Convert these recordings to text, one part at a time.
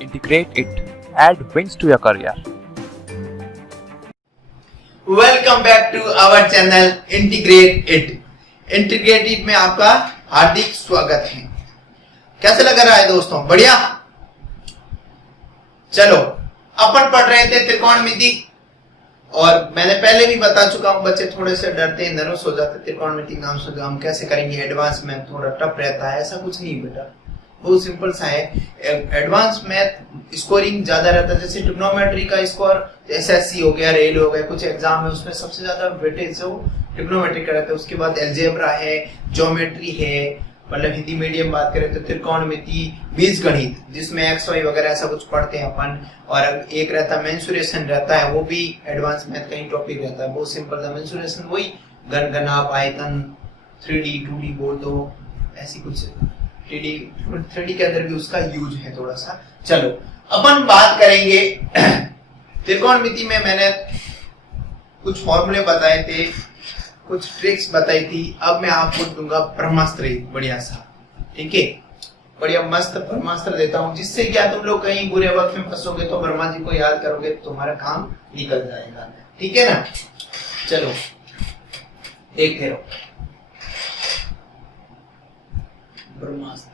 Integrate it. Add wings to your career. Welcome back to our channel integrate it. Integrate it में आपका हार्दिक स्वागत है। कैसे लग रहा है दोस्तों? बढ़िया। चलो, अपन पढ़ रहे थे त्रिकोणमिति और मैंने पहले भी बता चुका हूं, बच्चे थोड़े से डरते हैं, नर्वस हो जाते हैं। त्रिकोणमिति नाम से हम कैसे करेंगे, एडवांस मैथ थोड़ा टफ रहता है। ऐसा कुछ नहीं बेटा, बहुत सिंपल सा है। एडवांस मैथ स्कोरिंग ज्यादा रहता है, जैसे ट्रिग्नोमेट्री का स्कोर एसएससी हो गया, रेल हो गया, कुछ एग्जाम है उसमें सबसे ज्यादा वेटेज जो ट्रिग्नोमेट्री का रहता है। उसके बाद एल्जेब्रा है, ज्योमेट्री है, मतलब हिंदी मीडियम बात करें तो त्रिकोणमिति, बीजगणित जिसमें एक्स वाई वगैरह ऐसा कुछ पढ़ते हैं अपन। और एक रहता है मेंसुरेशन रहता है, वो भी एडवांस मैथ का ही टॉपिक रहता है। बहुत सिंपल था मेंसुरेशन, वही घन घनाभ आयतन 3D 2D बोल दो, ऐसी कुछ 3D के अंदर भी उसका यूज है थोड़ा सा। चलो अपन बात करेंगे त्रिकोणमिति में मैंने कुछ फॉर्मूले बताए थे, कुछ ट्रिक्स बताई थी। अब मैं आपको दूंगा ब्रह्मास्त्र, बढ़िया सा, ठीक है, बढ़िया मस्त ब्रह्मास्त्र देता हूं, जिससे क्या तुम लोग कहीं बुरे वक्त में फंसोगे तो ब्रह्मा जी को याद करोगे तो तुम्हारा काम निकल जाएगा, ठीक है ना। चलो देखते रहो ब्रह्मास्त्र।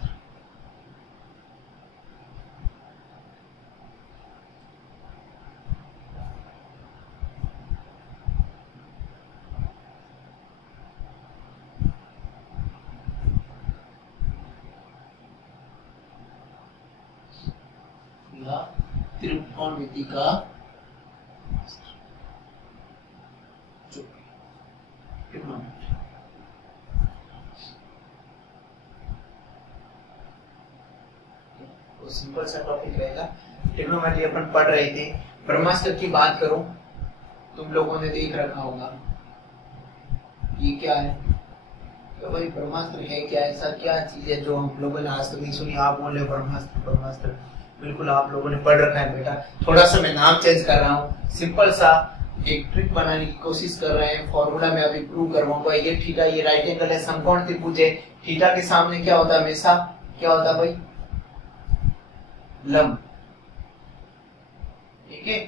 त्रिकोणमिति का सिंपल सा टॉपिक रहेगा। ट्रिग्नोमेट्री अपन पढ़ रहे थे। ब्रह्मास्त्र की बात करूं, तुम लोगों ने देख रखा होगा। ये क्या है तो भाई ब्रह्मास्त्र है क्या? ऐसा क्या चीज है जो हम लोगों ने आज तक नहीं सुनी? आप बोल रहे हो ब्रह्मास्त्र ब्रह्मास्त्र, बिल्कुल आप लोगों ने पढ़ रखा है बेटा। थोड़ा सा मैं नाम चेंज कर रहा हूँ, सिंपल सा एक ट्रिक बनाने की कोशिश कर रहे हैं। फॉर्मूला में अभी प्रूव करवाऊंगा। ये थीटा, ये राइट एंगल है, समकोण त्रिभुज है। थीटा के सामने क्या होता है हमेशा? क्या होता है भाई? लंब, ठीक है।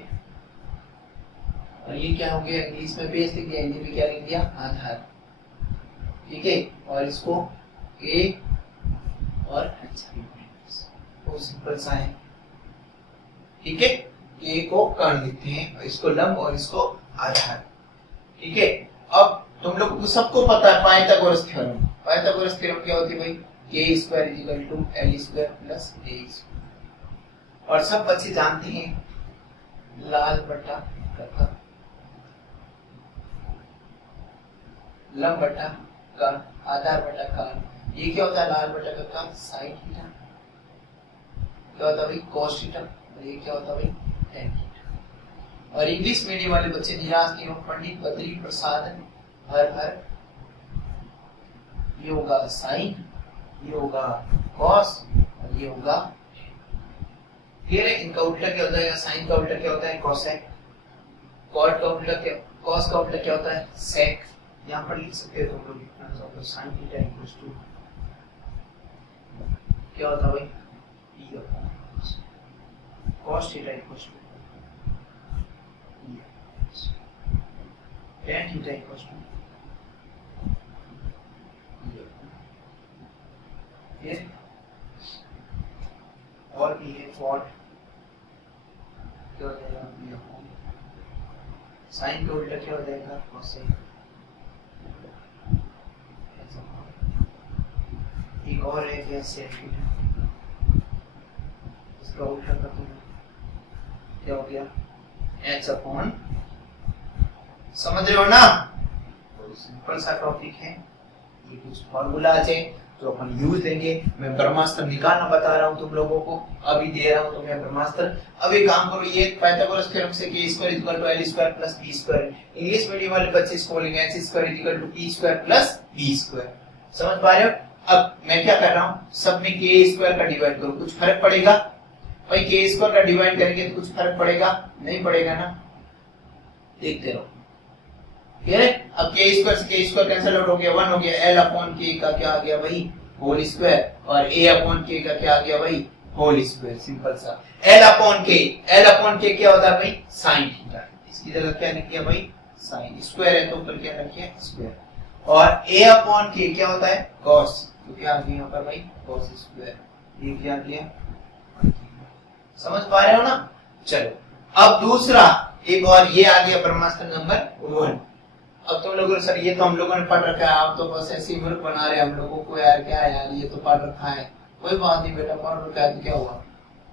और ये क्या हो गया? इंग्लिश में बेस लिख दिया, हिंदी में क्या लिख दिया? आधार, ठीक है। और इसको ए और एच, बहुत सिंपल सा है, ठीक है। ए को कर्ण लिखते हैं और इसको लंब और इसको आधार, ठीक है। अब तुम लोग को सबको पता है पाइथागोरस थ्योरम। पाइथागोरस थ्योरम क्या होती है भाई? k square is equal to l square plus a square. और सब बच्चे जानते हैं लाल बटा कथा, लंब बटा कर्ण, आधार बटा कर्ण। ये क्या होता है? लाल बटा कथा साइन थीटा, क्या होता है भाई? cos theta. और ये क्या होता है भाई? tan theta. और इंग्लिश मीडियम वाले बच्चे निराश नहीं हो, पंडित बद्री प्रसाद हर हर, ये होगा साइन, ये होगा cos और ये होगा, क्लियर है? इनका उल्टा क्या होता है? साइन का उल्टा क्या होता है? कोसेक। कॉट का उल्टा क्या? कॉस का उल्टा क्या होता है? सेक। यहाँ पर लिख सकते हो तुम लोग इतना, साइन थीटा इक्वल्स टू क्या होता है भाई? p upon cos theta equals to tan theta equals to ये। और भी है कॉट, क्या हो जाएगा? साइन का उल्टा क्या हो जाएगा? कोसेक। एक और है क्या? सेक थीटा, इसका उल्टा कर दो, क्या हो गया? h अपॉन, समझ रहे हो ना? तो सिंपल सा टॉपिक है। ये कुछ फॉर्मूलाज है जो अपन यूज देंगे। मैं ब्रह्मास्त्र निकालना बता रहा हूं तुम लोगों को, अभी दे रहा हूं तो मैं ब्रह्मास्त्र। अब एक काम करो, ये पाइथागोरस थ्योरम से k square is equal to l square plus b square. English medium वाले बच्चे इसको बोलेंगे h square is equal to p square plus b square. समझ पा रहे हो? अब मैं क्या कर रहा हूं, सब में k स्क्वायर का डिवाइड करो, कुछ फर्क पड़ेगा भाई? k स्क्वायर का डिवाइड करेंगे तो कुछ फर्क पड़ेगा? नहीं पड़ेगा ना, देखते रहो। क्लियर है? अब k स्क्वायर से k स्क्वायर कैंसिल आउट हो गया, 1 हो गया। l अपॉन k का क्या आ गया भाई? Whole square. और a अपॉन k का क्या आ गया भाई? होल स्क्वायर, सिंपल सा। L upon K, L upon K क्या होता है भाई? Sine theta. इसकी जगह क्या लिख दिया भाई? साइन। स्क्वायर है तो ऊपर क्या रखिए? स्क्वायर। और ए अपॉन के क्या होता है? कॉस। तो क्या आ गया यहाँ पर भाई? Cos square. ये क्या किया? समझ पा रहे हो ना? चलो अब दूसरा एक और, ये आ गया ब्रह्मास्त्र नंबर 1। अब तुम लोगों सर ये तो हम लोगों ने पढ़ रखा है, आप तो बस ऐसे ही मूर्ख बना रहे हैं हम लोगों को यार, क्या है यार ये तो पढ़ रखा है। कोई बात नहीं बेटा, पढ़ रखा है तो क्या हुआ,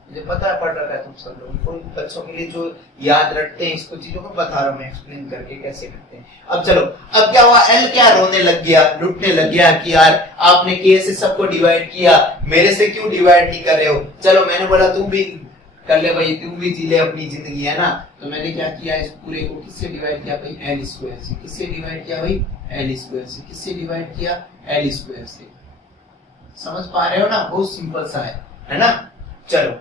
मुझे पता है पढ़ रखा है तुम सब लोग। कोई बच्चों के लिए जो याद रखते हैं इसको चीजों को बता रहा हूँ मैं, एक्सप्लेन करके कैसे करते हैं। अब चलो, अब क्या हुआ? एल क्या रोने लग गया, लुटने लग गया कि यार आपने के से सबको डिवाइड किया, मेरे से क्यों डिवाइड नहीं कर रहे हो? चलो मैंने बोला तू भी कर ले भाई, तू भी जी ले अपनी जिंदगी, है ना। तो मैंने क्या किया, इस पूरे को किससे डिवाइड किया भाई? एल स्क्वायर से। किससे डिवाइड किया भाई? एल स्क्वायर से। किससे डिवाइड किया? एल स्क्वायर से। समझ पा रहे हो ना? बहुत सिंपल सा है ना। चलो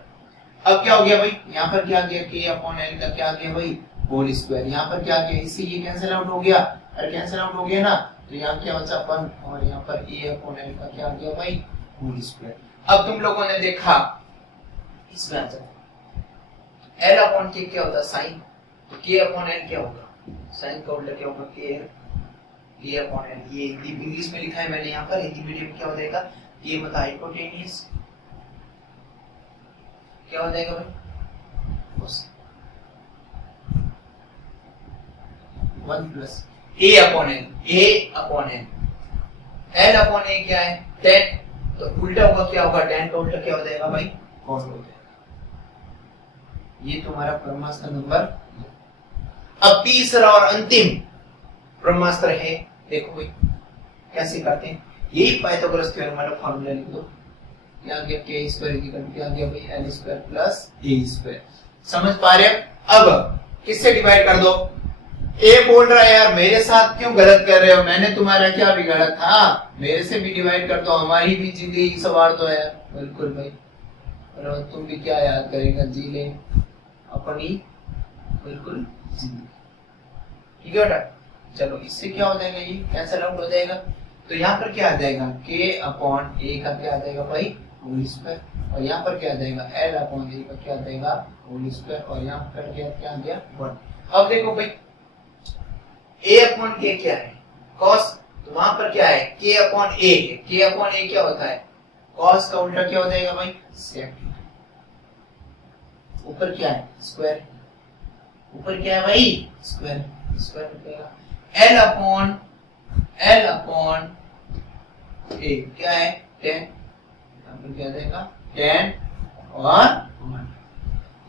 अब क्या हो गया भाई? यहाँ पर क्या गया? के अपॉन एल का क्या गया भाई? Whole square. यहाँ पर क्या गया? इससे ये कैंसिल आउट हो गया, और कैंसिल आउट हो गया ना, तो यहाँ क्या बचा? 1, और यहाँ पर ए अपॉन एल का क्या गया भाई? Whole square. अब तुम लोगों ने देखा इसमें आ जाओ, एल अपॉन के क्या होता है? साइन। तो के अपॉन एल क्या होगा? साइन का उल्टा क्या होगा? के अपॉन एल। ये हिंदी इंग्लिश में लिखा है मैंने यहाँ पर, हिंदी मीडियम क्या हो जाएगा? ये बता, हाइपोटेन्यूस क्या हो जाएगा भाई? 1 प्लस ए अपॉन एल। ए अपॉन एल, एल अपॉन ए क्या है? tan। तो उल्टा होगा क्या होगा? tan का उल्टा क्या हो जाएगा भाई? cos हो जाएगा। ये तुम्हारा ब्रह्मास्त्र नंबर। अब तीसरा और अंतिम ब्रह्मास्त्र है, देखो भाई कैसे करते हैं। यही पाइथागोरस थ्योरम वाला फार्मूला लिख दो। क्या गया? के स्क्वायर इक्वल टू क्या गया भाई? एल स्क्वायर प्लस ए स्क्वायर। समझ पा रहे हो? अब किससे डिवाइड कर दो? ए बोल रहा है यार मेरे साथ क्यों गलत कर रहे हो, मैंने तुम्हारा क्या बिगाड़ा था? मेरे से भी डिवाइड कर दो, हमारी भी जिंदगी सवार तो है। बिल्कुल भाई, और तुम भी क्या याद करेगा? जी ले अपनी बिल्कुल जिंदगी। ठीक है बेटा। चलो इससे क्या हो जाएगा? ये कैंसिल आउट हो जाएगा। तो यहाँ पर क्या आ जाएगा? के अपॉन ए का क्या आ जाएगा भाई? Whole square. और यहाँ पर क्या आ जाएगा? एल अपॉन ए का क्या आ जाएगा? Whole square. और यहाँ पर क्या आ गया? 1। अब देखो भाई, ए अपॉन के क्या है? कॉस। तो वहां पर क्या है? के अपॉन ए। के अपॉन ए क्या होता है? कॉस का उल्टा क्या हो जाएगा भाई? सेक। ऊपर क्या है? स्क्वायर। ऊपर क्या है भाई? स्क्वायर। स्क्वायर निकलेगा। एल अपॉन ए क्या है? 10। यहाँ पर क्या जाएगा? 10 और 1।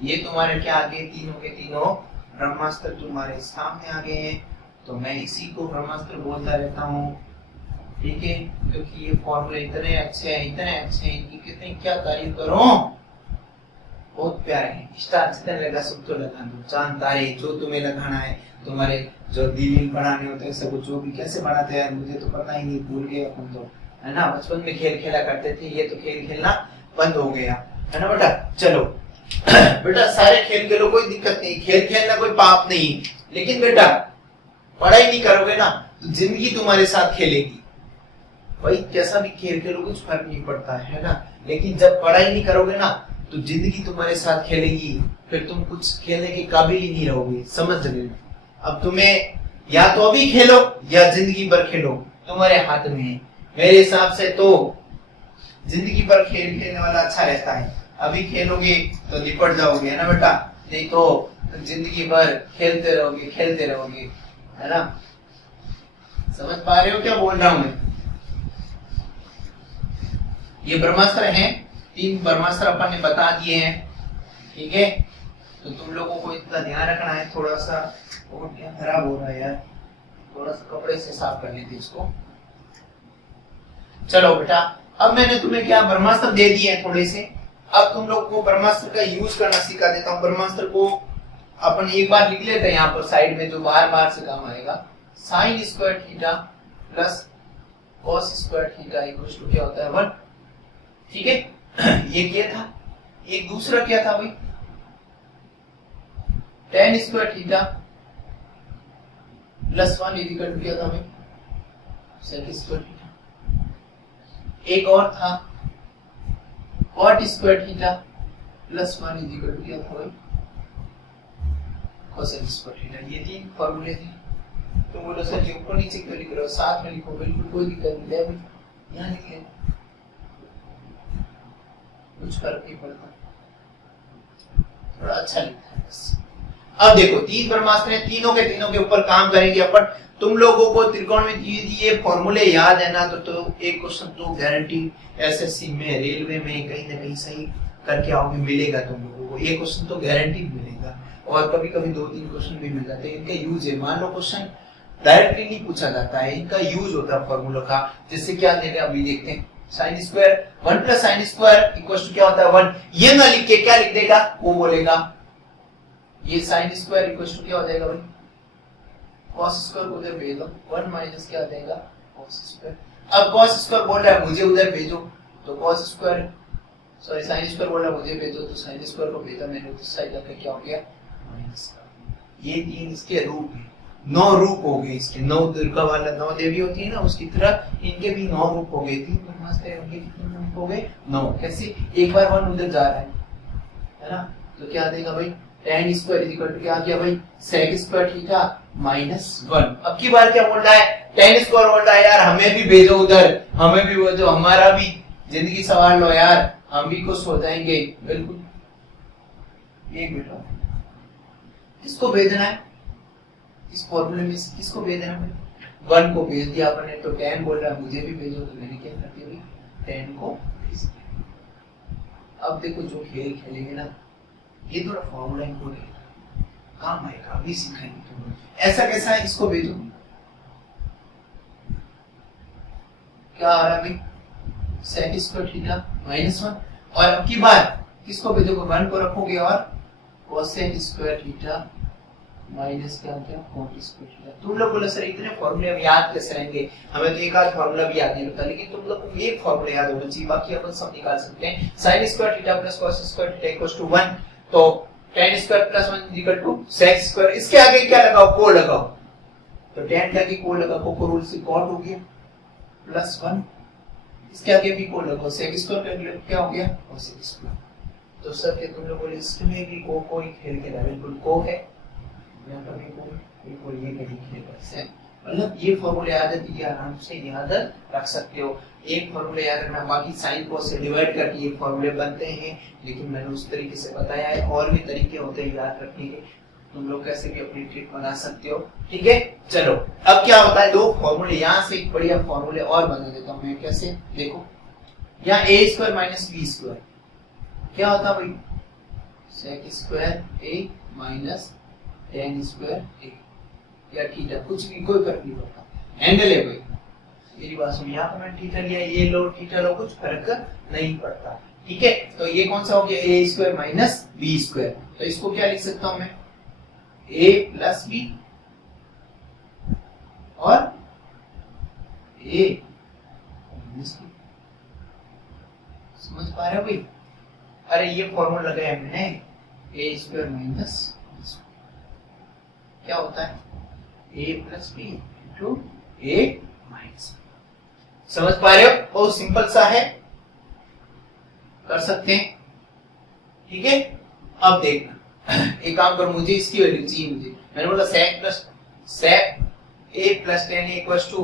ये तुम्हारे क्या आ गए? तीनों के तीनों ब्रह्मास्त्र तुम्हारे सामने आ गए हैं। तो मैं इसी को ब्रह्मास्त्र बोलता रहता हूँ, ठीक है, क्योंकि ये फॉर्मूले इतने अच्छे हैं, इतने अच्छे हैं कि कितनी क्या तारीफ करूं, बहुत प्यारे हैं। स्टार जितने लगा सब तो लगा दो, चांद तारे जो तुम्हें लगाना है, तुम्हारे जो दिल बनाने होते हैं सब जो भी कैसे बनाते हैं मुझे तो पता ही नहीं, भूल गए अपन तो, है ना। बचपन में खेल खेला करते थे, ये तो खेल खेलना बंद हो गया, है ना बेटा। चलो बेटा सारे खेल खेलो, कोई दिक्कत नहीं, खेल खेलना कोई पाप नहीं, लेकिन बेटा पढ़ाई नहीं करोगे ना तो जिंदगी तुम्हारे साथ खेलेगी। भाई कैसा भी खेल खेलो कुछ फर्क नहीं पड़ता है ना, लेकिन जब पढ़ाई नहीं करोगे ना तो जिंदगी तुम्हारे साथ खेलेगी, फिर तुम कुछ खेलने के काबिल ही नहीं रहोगे, समझ लेना। अब तुम्हें या तो अभी खेलो या जिंदगी भर खेलो, तुम्हारे हाथ में है। मेरे हिसाब से तो जिंदगी भर खेल खेलने वाला अच्छा रहता है। अभी खेलोगे तो निपट जाओगे, है ना बेटा, नहीं तो जिंदगी भर खेलते रहोगे, है ना। समझ पा रहे हो क्या बोल रहा हूं मैं? ये ब्रह्मास्त्र हैं, 3 ब्रह्मास्त्र अपन ने बता दिए हैं, ठीक है। तो तुम लोगों को इतना ध्यान रखना है। थोड़ा सा और क्या खराब हो रहा है यार, थोड़ा सा कपड़े से साफ कर लेते इसको। चलो बेटा, अब मैंने तुम्हें क्या ब्रह्मास्त्र दे दिए हैं थोड़े से, अब तुम लोग को ब्रह्मास्त्र का यूज करना सिखा देता हूँ। ब्रह्मास्त्र को अपन एक बार लिख लेते हैं यहाँ पर साइड में, जो बार से काम आएगा। Sine square theta plus cos square theta equal to क्या होता है? 1, ठीक है। ये क्या था? एक दूसरा क्या था भाई? tan square theta plus 1 equal to क्या था भाई? sec square theta. एक और था cot square theta plus 1 is equal to क्या था भाई कोसेक स्क्वायर थीटा। ये तीन फॉर्मूले थे। तो बोलो सर ये ऊपर नीचे क्यों लिख रहे हो, साथ में लिखो, बिल्कुल कोई दिक्कत नहीं है, यहाँ लिख लेना, कुछ फर्क नहीं पड़ता, थोड़ा अच्छा लिखा है बस। अब देखो तीन ब्रह्मास्त्र हैं, तीनों के ऊपर काम करेंगे अपन। तुम लोगों को त्रिकोणमिति ये फॉर्मूले याद है ना, तो एक क्वेश्चन तो गारंटी एसएससी में, रेलवे में कहीं ना कहीं सही करके आओगे, मिलेगा तुम लोगों को, एक क्वेश्चन तो गारंटी मिलेगा। और कभी कभी 2-3 क्वेश्चन भी मिल जाते हैं। इनका यूज है, मान लो क्वेश्चन डायरेक्टली नहीं पूछा जाता है, इनका यूज होता है फॉर्मूला का। जैसे क्या दे रहे हैं अभी देखते हैं, sine square 1 plus sine square equal to क्या होता है 1। ये ना लिख के क्या लिख देगा, वो बोलेगा ये साइन स्क्वायर इक्वल टू क्या हो जाएगा भाई cos स्क्वायर को उधर भेज दो, 1 माइनस क्या आ जाएगा cos स्क्वायर। अब cos स्क्वायर बोल रहा है मुझे उधर भेजो, तो cos square sorry sine square बोल रहा है मुझे भेजो, तो साइन स्क्वायर को भेजा मैंने, तो साइड का क्या हो गया माइनस का। ये तीन इसके रूप है, 9 रूप हो गए इसके। 9 दुर्गा वाला 9 देवी होती है ना, उसकी तरह इनके भी 9 रूप हो गए। तीन ब्रह्मास्त्र है, उनके कितने रूप हो गए 9। कैसे, एक बार 1 उधर जा रहा है ना, तो क्या देगा भाई tan square is equal to क्या आ गया भाई sec स्क्वायर थीटा माइनस 1। अब की बार क्या बोल रहा है, tan स्क्वायर बोल रहा है यार हमें भी भेजो उधर, हमें भी भेजो, हमारा भी जिंदगी सवार लो यार, हम भी खुश हो जाएंगे। बिल्कुल एक बेटा किसको भेजना है, इस फॉर्मूले में से किसको भेजना है, 1 को भेज दिया आपने, तो tan बोल रहा है मुझे भी भेजो, तो मैंने क्या कर दिया भाई tan को भेज दिया। अब देखो जो खेल खेलेंगे ना, ये थोड़ा फॉर्मूला इनको काम आएगा, अभी सिखाएंगे तुम। ऐसा कैसा है, इसको भेजो, क्या आ रहा है भाई sec स्क्वायर थीटा माइनस 1। और अब की बार किसको भेजोगे, 1 को रखोगे और cosec स्क्वायर थीटा माइनस क्या क्या cot स्क्वायर थीटा। तुम लोग बोले सर इतने फॉर्मूले हम याद कैसे रहेंगे, हमें तो एक आध फॉर्मूला भी याद नहीं होता, लेकिन तुम लोग को एक फॉर्मूला याद होना चाहिए, बाकी अपन सब निकाल सकते हैं। sin square theta plus cos square theta equals to 1, तो tan square plus 1 equal to sec square. इसके आगे क्या लगाओ, को लगाओ, तो tan के आगे को लगाओ, को रूल से cot हो गया प्लस 1, इसके आगे भी को लगाओ, sec स्क्वायर क्या हो गया cosec स्क्वायर। तो सर के तुम लोग बोले इसमें भी को कोई खेल के बिल्कुल को है, यहाँ पर भी को बिल्कुल ये कहीं खेलेगा से, मतलब ये फॉर्मूले याद है तो ये आराम से याद रख सकते हो। एक फॉर्मूले याद रखना, बाकी साइन को से डिवाइड करके ये फॉर्मूले बनते हैं, लेकिन मैंने उस तरीके से बताया है, और भी तरीके होते हैं याद रखने के, तुम लोग कैसे भी अपनी ट्रिक बना सकते हो। ठीक है, चलो अब क्या होता है, 2 फॉर्मूले, यहाँ से एक बढ़िया फॉर्मूले और बना देता हूँ मैं। कैसे, देखो यहाँ a square minus b square क्या होता भाई sec square a minus tan square a या थीटा, कुछ भी कोई फर्क नहीं पड़ता, एंगल है भाई। मेरी बात सुनिए, यहाँ पर मैंने थीटा लिया, ये लो थीटा लो, कुछ फर्क नहीं पड़ता। ठीक है, तो ये कौन सा हो गया a square minus b square, तो इसको क्या लिख सकता हूं मैं a प्लस b और a माइनस b। समझ पा रहे हो भाई, अरे ये फॉर्मूला लगाया हमने, a स्क्वायर माइनस क्या होता है a plus b into a minus. समझ पा रहे हो, बहुत सिंपल सा है, कर सकते हैं। ठीक है, अब देखना एक काम कर, मुझे इसकी वैल्यू चाहिए, मुझे मैंने बोला sec a plus tan equals to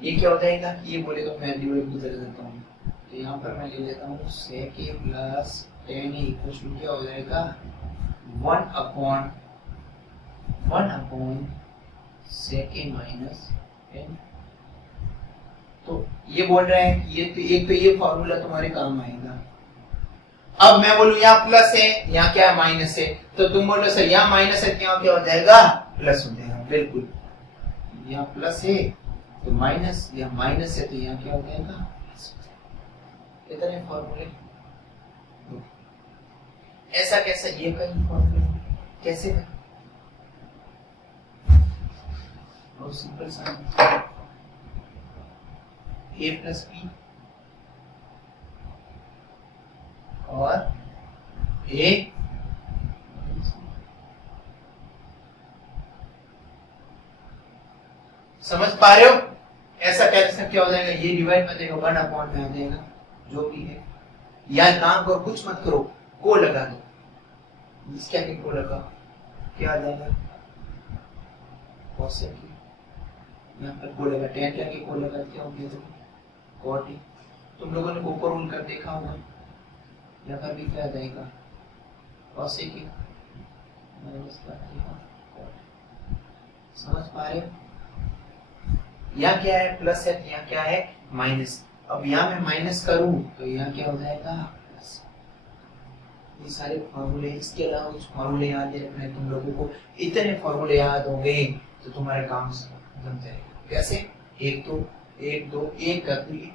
ये क्या हो जाएगा, ये बोले तो मैं डिवाइड को कर देता हूँ, तो यहाँ पर मैं ले लेता हूँ sec a plus tan equals to क्या हो जाएगा 1 upon sec a minus tan। तो ये बोल रहे हैं कि ये तो ये फॉर्मूला तुम्हारे काम आएगा। अब मैं बोलूं यहाँ प्लस है, यहाँ क्या है माइनस है, तो तुम बोलो सर यहाँ माइनस है, यहाँ क्या हो जाएगा प्लस हो जाएगा। बिल्कुल, यहाँ प्लस है तो माइनस, यहाँ माइनस है तो यहाँ क्या हो जाएगा प्लस हो जाएगा। इतने फॉर्मूले, ऐसा कैसा, ये कहीं फॉर्मूले कैसे कर, बहुत सिंपल सा, a प्लस b और a समझ पा रहे हो, ऐसा कैसे क्या हो जाएगा, ये डिवाइड में देगा 1 अपॉन में आ जाएगा जो भी है। या काम करो, कुछ मत करो, को लगा दो, इसके आगे को लगा, क्या आ जाएगा cosec, यहाँ पर को लगा, tan के आगे को लगा, क्या हो गया cot। तुम लोगों ने कोको रूल कर देखा होगा, यहाँ पर भी क्या आ जाएगा cosec माइनस का cot। समझ पा रहे हो? यहाँ क्या है प्लस है, यहाँ क्या है माइनस। अब यहाँ मैं माइनस करूं तो यहाँ क्या हो जाएगा प्लस। ये सारे फॉर्मूले, इसके अलावा कुछ फॉर्मूले याद रखना है तुम लोगों को। इतने फॉर्मूले याद हो गए तो तुम्हारे काम बन जाएगा। कैसे? एक दो एक कर दिए,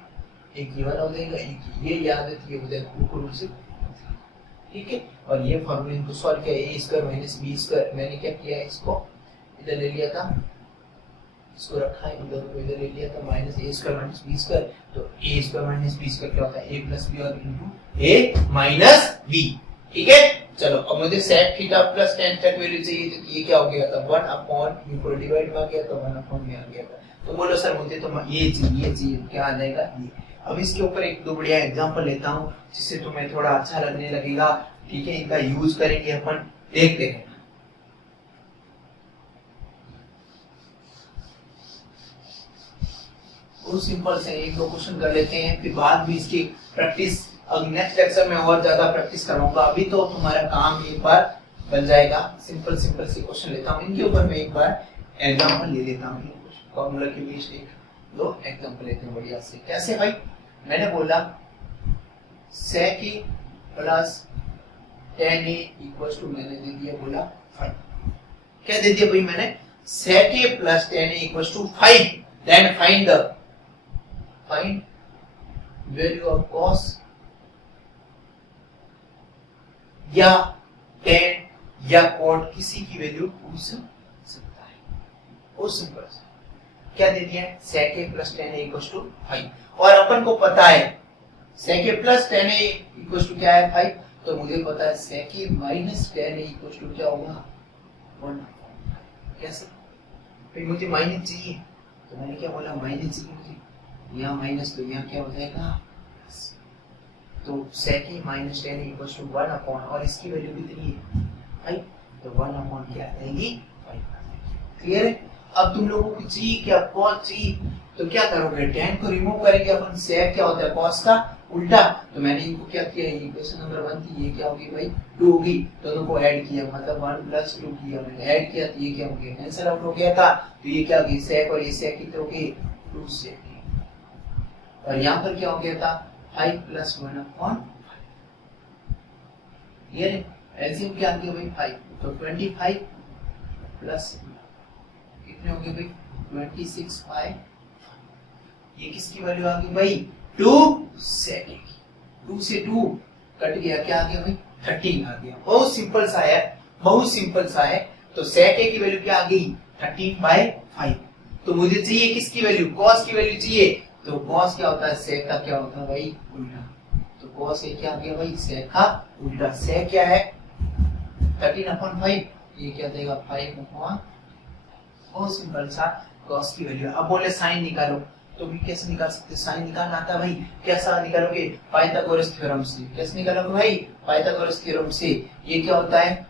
एक ये वाला हो जाएगा, एक ये याद है ये हो जाएगा कोको रूल से, ठीक है। और ये फॉर्मूले को सॉल्व किया, a square minus b square, मैंने क्या किया इसको इधर ले लिया था, इसको रखा है इधर को इधर ले लिया था, minus a square minus b square. तो a square minus b square क्या होता है a प्लस b और इनटू a माइनस b, ठीक है। चलो अब मुझे sec थीटा प्लस tan तक वैल्यू चाहिए, तो ये क्या हो गया था 1 अपॉन u को डिवाइड में आ गया तो 1 अपॉन में आ गया था। तो बोलो सर मुझे तो ये चाहिए, क्या आ जाएगा ये। अब इसके ऊपर एक दो बढ़िया एग्जांपल लेता हूं जिससे तुम्हें थोड़ा अच्छा लगने लगेगा, ठीक है। इनका यूज करेंगे अपन, देखते हैं। बहुत सिंपल से एक दो क्वेश्चन कर लेते हैं, फिर बाद में इसकी प्रैक्टिस अब नेक्स्ट लेक्चर में और ज्यादा प्रैक्टिस कराऊंगा। अभी तो तुम्हारा काम एक बार बन जाएगा। सिंपल से क्वेश्चन लेता हूं, इनके ऊपर मैं एक बार एग्जांपल ले लेता हूं। फॉर्मूला के बीच एक दो एग्जांपल लेते हैं बढ़िया से। कैसे भाई? मैंने बोला sec a plus tan a equals to, मैंने दे दिया बोला 5। क्या दे दिया भाई मैंने? sec a plus tan a equals to 5। Then find value of cos या tan या cot, किसी की वैल्यू पूछ सकता है। बहुत सिंपल। क्या दे दिया है? sec a plus tan a equals to 5। और अपन को पता है sec a plus tan a equals to क्या है 5। तो मुझे पता है sec a minus tan a equals to क्या होगा 1। कैसे भाई? मुझे माइनस चाहिए तो मैंने क्या बोला माइनस चाहिए मुझे, यहाँ माइनस तो यहाँ क्या हो जाएगा प्लस। तो sec a minus tan a equals to 1 upon, और इसकी वैल्यू कितनी है 5, तो 1 अपॉन क्या आएगी 5। क्लियर है? अब तुम लोगों को चाहिए क्या cos चाहिए, तो क्या करोगे tan को रिमूव करेंगे अपन, sec क्या होता है cos का उल्टा। तो मैंने इनको क्या किया, इक्वेशन नंबर 1 थी, ये क्या होगी भाई 2 होगी, दोनों को ऐड किया मतलब 1 प्लस 2 किया, मैंने ऐड किया तो ये क्या हो गया कैंसिल आउट हो गया था। तो ये क्या हो गई sec और ये sec कितने हो गए 2 sec। और यहाँ पर क्या हो गया था 5 प्लस 1 अपॉन 5। ये एलसीएम क्या आ गया भाई 5, तो 25 प्लस कितने हो गए भाई 26 5। ये किसकी वैल्यू आ गई भाई 2 sec की। 2 से 2 कट गया, क्या आ गया भाई 13 आ गया। बहुत सिंपल सा है, बहुत सिंपल सा है। तो sec की वैल्यू क्या आ गई 13/5। तो मुझे चाहिए किसकी वैल्यू cos की वैल्यू चाहिए। तो cos क्या होता है sec का क्या होता है भाई उल्टा। तो cos क्या आ गया भाई sec का उल्टा। sec क्या है 13/5, ये क्या देगा 5/। बहुत सिंपल सा cos की वैल्यू। अब बोले sin निकालो, तो भी कैसे निकाल सकते? साइन निकालना आता भाई, कैसा निकालोगे पाइथागोरस थ्योरम से। कैसे निकालोगे भाई पाइथागोरस थ्योरम से। ये क्या होता है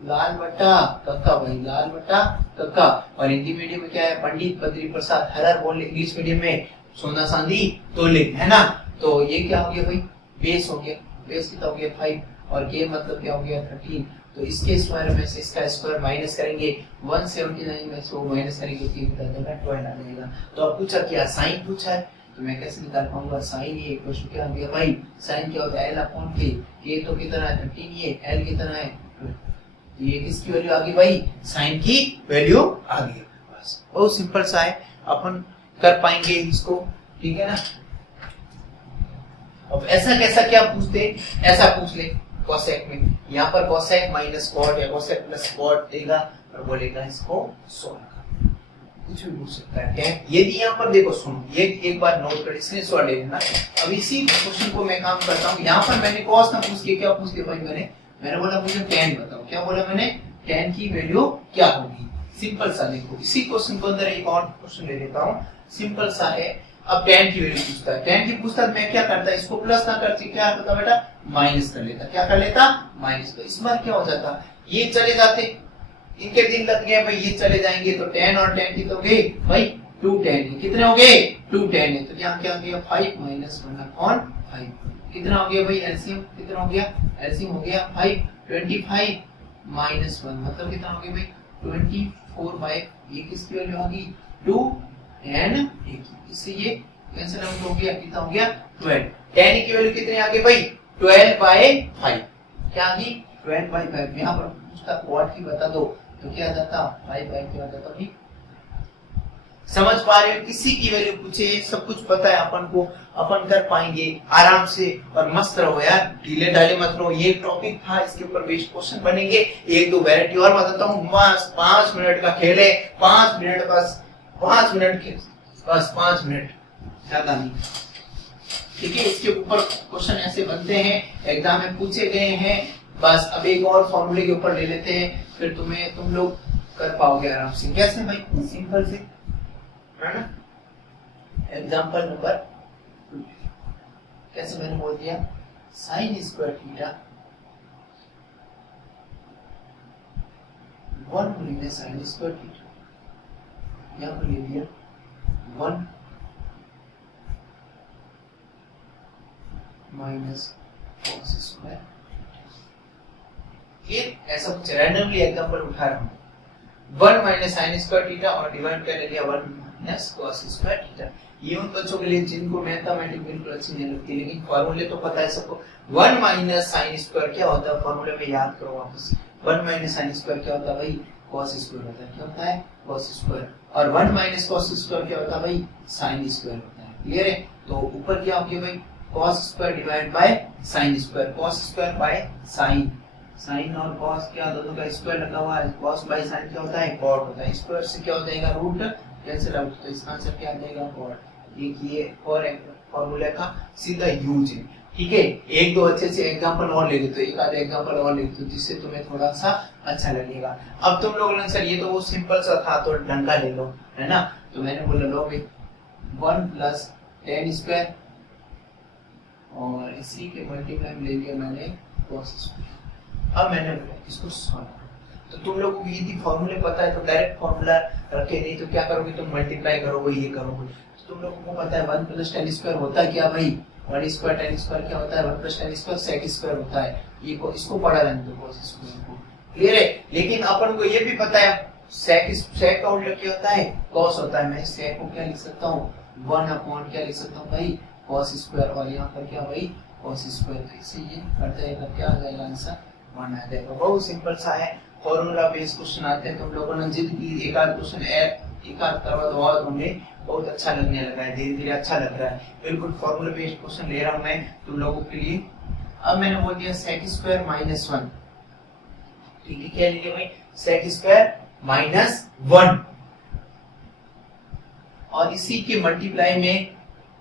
लाल बट्टा कक्का भाई, लाल बट्टा कक्का। और हिंदी मीडियम में क्या है पंडित बद्री प्रसाद हरर बोल, इंग्लिश मीडियम में सोना चांदी तोले, है ना। तो ये क्या हो गया भाई बेस हो गया, बेस कितना हो गया 5 और के मतलब क्या हो गया 13। तो इसके स्क्वायर में से इसका स्क्वायर माइनस करेंगे 179 में से वो माइनस करेंगे 3 कर देगा 12 आ जाएगा। तो अब पूछा क्या साइन पूछा है, तो मैं कैसे निकाल पाऊंगा साइन ये इक्वल टू क्या आ गया भाई साइन क्या होता है l अपॉन k तो कितना है 13, ये l कितना है 12। तो ये किसकी वैल्यू आ गई भाई साइन की वैल्यू आ गई। बस बहुत सिंपल सा है, अपन कर पाएंगे इसको, ठीक है ना। अब ऐसा कैसा क्या पूछते, ऐसा पूछ ले cosec में, यहाँ पर cosec माइनस cot या cosec प्लस cot देगा और बोलेगा इसको सॉल्व कर, कुछ भी पूछ सकता है। यदि यहाँ पर देखो सुनो, ये एक बार नोट कर स्क्रीनशॉट ले लेना। अब इसी क्वेश्चन को मैं काम करता हूँ। यहाँ पर मैंने cos ना पूछ के क्या पूछ के भाई मैंने बोला मुझे tan बताओ। क्या बोला मैंने tan की वैल्यू क्या होगी। सिंपल सा देखो, इसी क्वेश्चन को अंदर एक और क्वेश्चन ले लेता हूँ, सिंपल सा है। अब tan की वैल्यू पूछता है, tan की पूछता है मैं क्या करता, इसको प्लस ना करती क्या करता बेटा माइनस कर लेता। क्या कर लेता? माइनस। तो इस बार क्या हो जाता, ये चले जाते, इनके दिन लग गए भाई, ये चले जाएंगे तो 10 और 10 की तो गए भाई 2 10, कितने हो गए 2 10 है, तो यहाँ क्या हो गया 5 माइनस 1/5, कितना हो गया भाई एलसीएम, कितना हो गया एलसीएम हो गया 5 25 माइनस 1 मतलब कितना हो गया भाई 24/, ये किसकी वैल्यू होगी 2 10 इससे ये कैंसिल आउट हो गया, कितना हो गया 12, 10 की वैल्यू कितने आ गई भाई 12/5, क्या आ गई 12/5, यहाँ पर पूछता क्वाड की बता दो तो क्या आ जाता 5/, क्या आ जाता भाई, समझ पा रहे हो, किसी की वैल्यू पूछे सब कुछ पता है अपन को, अपन कर पाएंगे आराम से, और मस्त रहो यार, ढीले ढाले मत रहो, ये टॉपिक था इसके ऊपर बेस्ड क्वेश्चन बनेंगे, एक दो वैरायटी और बताता हूँ, बस 5 मिनट का खेल है, 5 मिनट बस, 5 मिनट के बस 5 मिनट, ज्यादा नहीं, ठीक है। इसके ऊपर क्वेश्चन ऐसे बनते हैं, एग्जाम में पूछे गए हैं, बस अब एक और फॉर्मूले के ऊपर ले लेते हैं, फिर तुम लोग कर पाओगे आराम से, कैसे भाई, सिंपल से है ना। एग्जांपल नंबर 2, कैसे मैंने बोल दिया sin square theta 1 minus sin square theta, यहाँ पर ले लिया 1 माइनस cos स्क्वायर, ये ऐसा कुछ रैंडमली एग्जांपल उठा रहा हूँ, 1 माइनस sin स्क्वायर थीटा और डिवाइड कर लिया 1 माइनस cos स्क्वायर थीटा। ये उन बच्चों के लिए जिनको मैथमेटिक्स बिल्कुल अच्छी नहीं लगती, लेकिन फॉर्मूले तो पता है सबको, 1 माइनस sin स्क्वायर क्या होता है, फॉर्मूले में याद करो वापस, 1 माइनस sin स्क्वायर क्या होता है भाई cos स्क्वायर होता है, क्या होता है cos स्क्वायर, और 1 माइनस cos स्क्वायर क्या होता है भाई sin स्क्वायर होता है, क्लियर है। तो ऊपर क्या हो गया भाई cos square divide by sin square, cos square by sin, sin और cos क्या दोनों का स्क्वायर लगा हुआ है, cos बाय sin क्या होता है cot होता है, स्क्वायर से क्या हो जाएगा रूट कैंसिल आउट, तो इसका आंसर क्या आ जाएगा cot। देखिए और फॉर्मूला का सीधा यूज है, ठीक है। एक दो अच्छे से एग्जांपल और ले लेते, एक आधा एग्जांपल और ले लेते जिससे तुम्हें थोड़ा सा अच्छा लगेगा। अब तुम लोग सर ये तो वो सिंपल सा था तो डंका ले लो, है ना, तो मैंने बोला लो भाई 1 प्लस 10 स्क्वायर और इसी के मल्टीप्लाई में ले लिया मैंने cos स्क्वायर। अब मैंने बोला इसको सॉल्व, तो तुम लोगों को यदि फॉर्मूले पता है तो डायरेक्ट फॉर्मूला रखे, नहीं तो क्या करोगे तुम मल्टीप्लाई करोगे, ये करोगे, तो तुम लोगों को पता है 1 प्लस 10 स्क्वायर होता है क्या भाई 1 स्क्वायर 10 स्क्वायर क्या होता है 1 प्लस 10 स्क्वायर sec स्क्वायर होता है, ये को इसको पढ़ा रहने दो cos स्क्वायर को, क्लियर है। लेकिन अपन को ये भी पता है sec का उल्टा क्या होता है cos होता है, मैं sec को क्या लिख सकता हूँ 1 अपॉन क्या लिख सकता हूँ भाई cos स्क्वायर, और यहाँ पर क्या भाई cos स्क्वायर, तो इससे ये कट जाएगा, क्या आ जाएगा आंसर 1 आ जाएगा। बहुत सिंपल सा है, फॉर्मूला बेस्ड क्वेश्चन आते हैं, तुम लोगों ने जिद की एक आध क्वेश्चन एक आध करवा दो और हमें बहुत अच्छा लगने लगा है, धीरे धीरे अच्छा लग रहा है, बिल्कुल फॉर्मूला बेस्ड क्वेश्चन ले रहा हूं मैं तुम लोगों के लिए। अब मैंने बोल दिया sec स्क्वायर माइनस 1, ठीक है, क्या लिखिए भाई sec स्क्वायर माइनस 1, और इसी के मल्टीप्लाई में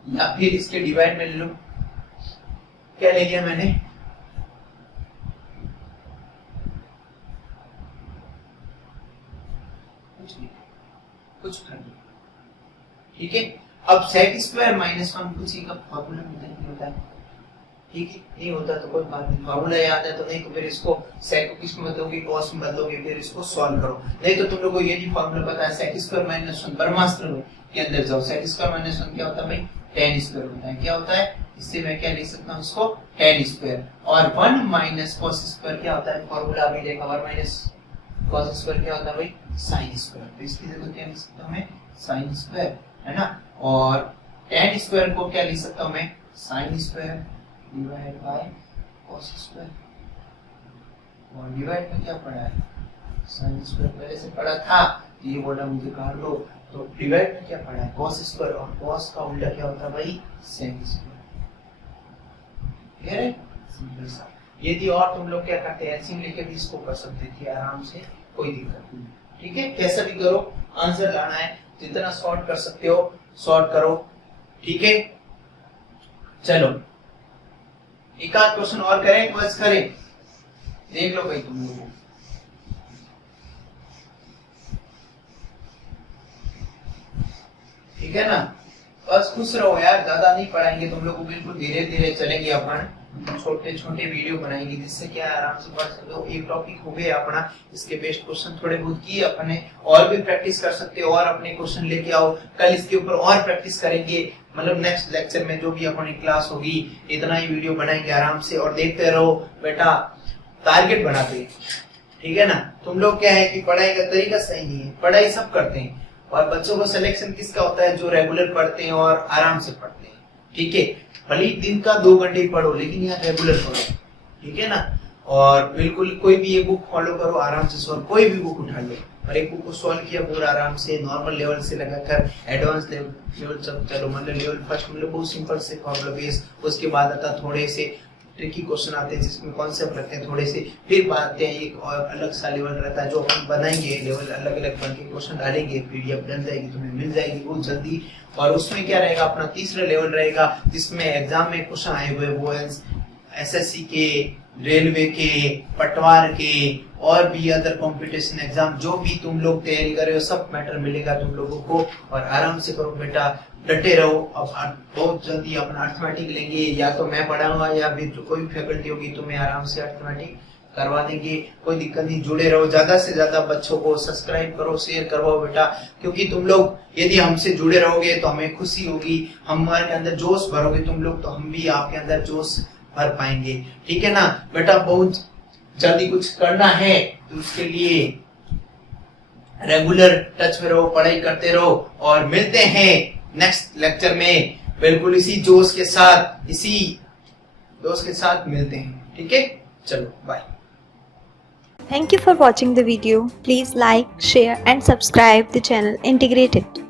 या फिर इसके डिवाइड में ले लो, क्या ले लिया मैंने कुछ कर दिया, ठीक है। अब sec स्क्वायर माइनस 1 कुछ ही का फॉर्मूला नहीं होता है, ठीक है, नहीं होता तो कोई बात नहीं, फॉर्मूला याद है तो, नहीं तो फिर इसको sec को किस में बदलोगे cos में बदलोगे, फिर इसको सॉल्व करो, नहीं तो तुम लोगों को ये भी फॉर्मूला पता है sec स्क्वायर माइनस 1, ब्रह्मास्त्र के अंदर जाओ, sec स्क्वायर माइनस 1 क्या होता है भाई tan स्क्वायर होता है, क्या होता है, इससे मैं क्या लिख सकता हूँ इसको tan स्क्वायर, और 1 माइनस cos स्क्वायर क्या होता है, फॉर्मूला अभी देखा, 1 माइनस cos स्क्वायर क्या होता है भाई sin स्क्वायर, तो इसकी जगह क्या लिख सकता हूँ मैं sin स्क्वायर, है ना, और tan स्क्वायर को क्या लिख सकता हूँ मैं sin square divide by cos square, और डिवाइड में क्या पढ़ा है sin स्क्वायर पहले से पढ़ा था, ये बोला मुझे काट दो, तो डिवाइड में क्या पढ़ा है cos स्क्वायर, और cos का उल्टा क्या होता है भाई sin स्क्वायर, क्लियर है, सिंपल सा। यदि और तुम लोग क्या करते हैं एलसीएम लेके भी इसको कर सकते थे आराम से, कोई दिक्कत नहीं, ठीक है, कैसा भी करो आंसर लाना है, जितना शॉर्ट कर सकते हो शॉर्ट करो, ठीक है। चलो एक आध क्वेश्चन और करें, बस करें, देख लो भाई तुम लोग, ठीक है ना, बस खुश रहो यार, ज्यादा नहीं पढ़ाएंगे तुम लोग को, बिल्कुल धीरे धीरे चलेंगे अपन, छोटे छोटे वीडियो बनाएंगे जिससे क्या है आराम से पढ़ सकते हो। एक टॉपिक हो गया अपना, इसके बेस्ड क्वेश्चन थोड़े बहुत किए अपने, और भी प्रैक्टिस कर सकते हो और अपने क्वेश्चन लेके आओ, कल इसके ऊपर और प्रैक्टिस करेंगे। मतलब नेक्स्ट लेक्चर में जो भी अपनी क्लास होगी इतना ही वीडियो बनाएंगे आराम से, और देखते रहो बेटा, टारगेट बनाते, ठीक है ना। तुम लोग क्या है कि पढ़ाई का तरीका सही नहीं है, पढ़ाई सब करते हैं और बच्चों को सिलेक्शन किसका होता है, जो रेगुलर पढ़ते हैं और आराम से पढ़ते हैं, ठीक है। भले दिन का 2 घंटे पढ़ो लेकिन यहाँ रेगुलर पढ़ो, ठीक है ना। और बिल्कुल कोई भी ये बुक फॉलो करो, आराम से सॉल्व, कोई भी बुक उठा लो और एक बुक को सॉल्व किया पूरा आराम से, नॉर्मल लेवल से लगाकर एडवांस लेवल चलो, मतलब लेवल फर्स्ट मतलब बहुत सिंपल से फॉर्मूला बेस, उसके बाद आता थोड़े से ट्रिकी क्वेश्चन आते हैं जिसमें कॉन्सेप्ट रहते हैं थोड़े से, फिर आते हैं एक और अलग सा लेवल रहता है जो अपन बनाएंगे, लेवल अलग अलग बन के क्वेश्चन डालेंगे, पीडीएफ बन जाएगी, तुम्हें मिल जाएगी बहुत जल्दी। और उसमें क्या रहेगा, अपना तीसरा लेवल रहेगा जिसमें एग्जाम में क्वेश्चन आए हुए वो एसएससी के, रेलवे के, पटवार के और भी अदर कंपटीशन एग्जाम जो भी तुम लोग तैयारी कर रहे हो सब मैटर मिलेगा तुम लोगों को। और आराम से करो बेटा, डटे रहो। अब बहुत जल्दी अपना अर्थमेटिक लेंगे, या तो मैं पढ़ाऊंगा या फिर कोई भी फैकल्टी होगी तुम्हें आराम से अर्थमेटिक करवा देंगे, कोई दिक्कत नहीं। जुड़े रहो, ज्यादा से ज्यादा बच्चों को सब्सक्राइब करो, शेयर करवाओ बेटा, क्योंकि तुम लोग यदि हमसे जुड़े रहोगे तो हमें खुशी होगी, हमारे अंदर जोश भरोगे तुम लोग तो हम भी आपके अंदर जोश भर पाएंगे, ठीक है ना बेटा। बहुत जल्दी कुछ करना है तो उसके लिए रेगुलर टच में रहो, पढ़ाई करते रहो और मिलते हैं नेक्स्ट लेक्चर में बिल्कुल इसी जोश के साथ, इसी दोस्त के साथ मिलते हैं, ठीक है। चलो bye. Thank you for watching the video. Please like, share and subscribe the channel Integrated.